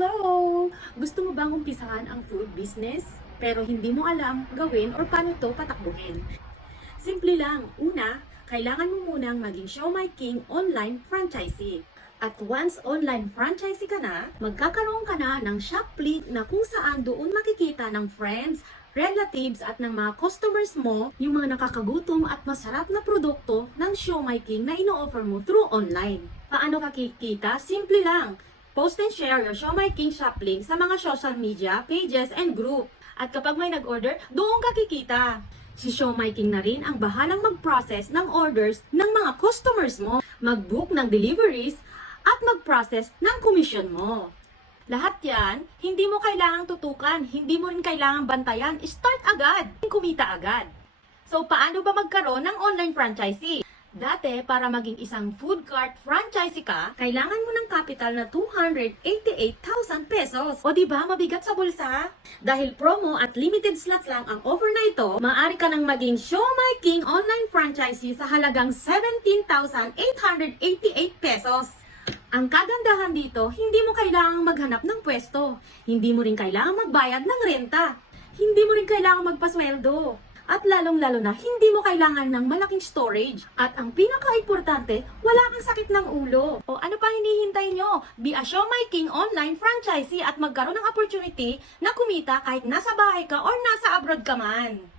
Hello! Gusto mo bang umpisahan ang food business? Pero hindi mo alam gawin or paano ito patakbuhin? Simple lang. Una, kailangan mo munang maging Siomai King online franchisee. At once online franchisee ka na, magkakaroon ka na ng Shopee na kung saan doon makikita ng friends, relatives at ng mga customers mo yung mga nakakagutom at masarap na produkto ng Siomai King na ino-offer mo through online. Paano ka kikita? Simple lang. Post and share your Siomai King shop link sa mga social media, pages, and group. At kapag may nag-order, doon ka kikita. Si Siomai King na rin ang bahalang mag-process ng orders ng mga customers mo, mag-book ng deliveries, at mag-process ng commission mo. Lahat yan, hindi mo kailangang tutukan, hindi mo rin kailangang bantayan, start agad, kumita agad. So paano ba magkaroon ng online franchisee? Dati, para maging isang food cart franchisee ka, kailangan mo ng capital na 288,000 pesos. O diba, mabigat sa bulsa? Dahil promo at limited slots lang ang offer na ito, maaari ka nang maging Siomai King online franchisee sa halagang 17,888 pesos. Ang kagandahan dito, hindi mo kailangang maghanap ng pwesto. Hindi mo rin kailangang magbayad ng renta. Hindi mo rin kailangang magpasweldo. At lalong-lalo na, hindi mo kailangan ng malaking storage. At ang pinaka-importante, wala kang sakit ng ulo. O ano pa hinihintay nyo? Be a Siomai King online franchisee at magkaroon ng opportunity na kumita kahit nasa bahay ka or nasa abroad ka man.